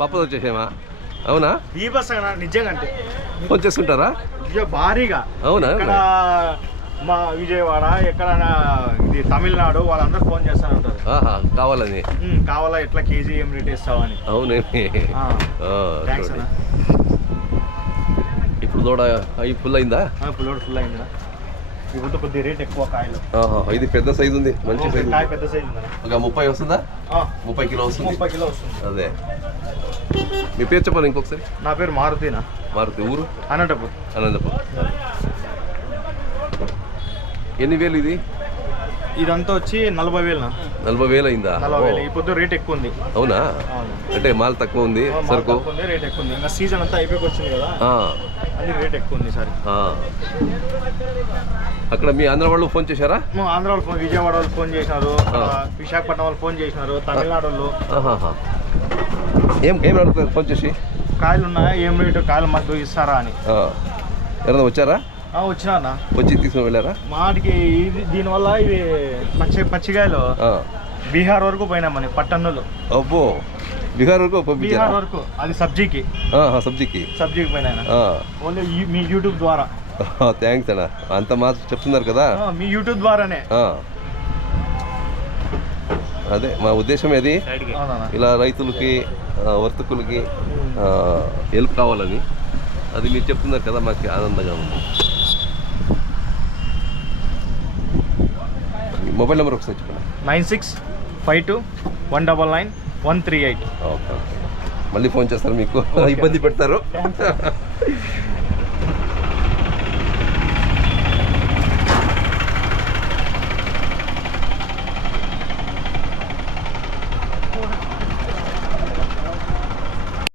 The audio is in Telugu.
పప్పుతో వచ్చేసామా? అవునా? ఈ బస్ నిజంగా అంటే ఫోన్ చేసుకుంటారా భారీగా? అవునా? ఇక్కడ మా విజయవాడ ఎక్కడైనా ఇది తమిళనాడు వాళ్ళందరూ ఫోన్ చేస్తూనే ఉంటారు. కావాలని కావాలా ఎట్లా కేజీ ఏం రేట్ ఇస్తావని. అవునేమి థ్యాంక్స్ అన్న. ఇప్పుడు దూడ అవి ఫుల్ అయిందా? ఫుల్ అయిందా? ఇప్పుడు కొద్దిగా రేట్ ఎక్కువ కాయలు. ఇది పెద్ద సైజు ఉంది, మంచి సైజు. కాయ పెద్ద సైజు ఉందా? ఒక 30 వస్తుందా? 30 కిలో వస్తుంది. 30 కిలో వస్తుంది. అదే. మీ పేరు చెప్పాలి ఇంకొకసారి. నా పేరు మారుతినా. మారుతి. ఊరు? అనంతపూర్. ఎన్ని వేలు ఇది? ఇదంతా వచ్చి 40,000. 40,000 అయిందా? 40,000. ఈ పొద్దు రేట్ ఎక్కువ ఉంది. అవునా? అంటే మాల్ తక్కువ ఉంది, సరుకు రేట్ ఎక్కువ ఉంది. ఇంకా సీజన్ అంతా అయిపోయి వచ్చింది కదా, అది రేట్ ఎక్కువ ఉంది సార్. అక్కడ మీ ఆంధ్ర వాళ్ళు ఫోన్ చేశారా? ఆంధ్ర వాళ్ళు ఫోన్, విజయవాడ వాళ్ళు ఫోన్ చేసినారు, విశాఖపట్నం వాళ్ళు ఫోన్ చేసినారు, తమిళనాడు వాళ్ళు. ఏం అడుగుతారు ఫోన్ చేసి? కాయలు ఉన్నాయా, ఏం రేటు, కాయలు మాకు ఇస్తారా అని. ఎవరైనా వచ్చారా? వచ్చినా వచ్చి తీసుకుని వెళ్ళారా? మాటికి దీనివల్ల ఇవి పచ్చికాయలు బీహార్ వరకు పోయినామని, పట్టణంలో. అబ్బో, బీహార్ వరకు? బీహార్ వరకు. అది సబ్జీకి పోయినా ఓన్లీ మీ యూట్యూబ్ ద్వారా. థ్యాంక్స్ అన్న, అంత మాట చెప్తున్నారు కదా. మీ యూట్యూబ్ ద్వారానే. అదే మా ఉద్దేశం. అది ఇలా రైతులకి, వర్తకులకి హెల్ప్ కావాలని, అది మీరు చెప్తున్నారు కదా, మాకు ఆనందంగా ఉంది. మొబైల్ నెంబర్ ఒకసారి చెప్పండి. 9652199138. ఓకే. మళ్ళీ ఫోన్ చేస్తారు, మీకు ఇబ్బంది పెడతారు.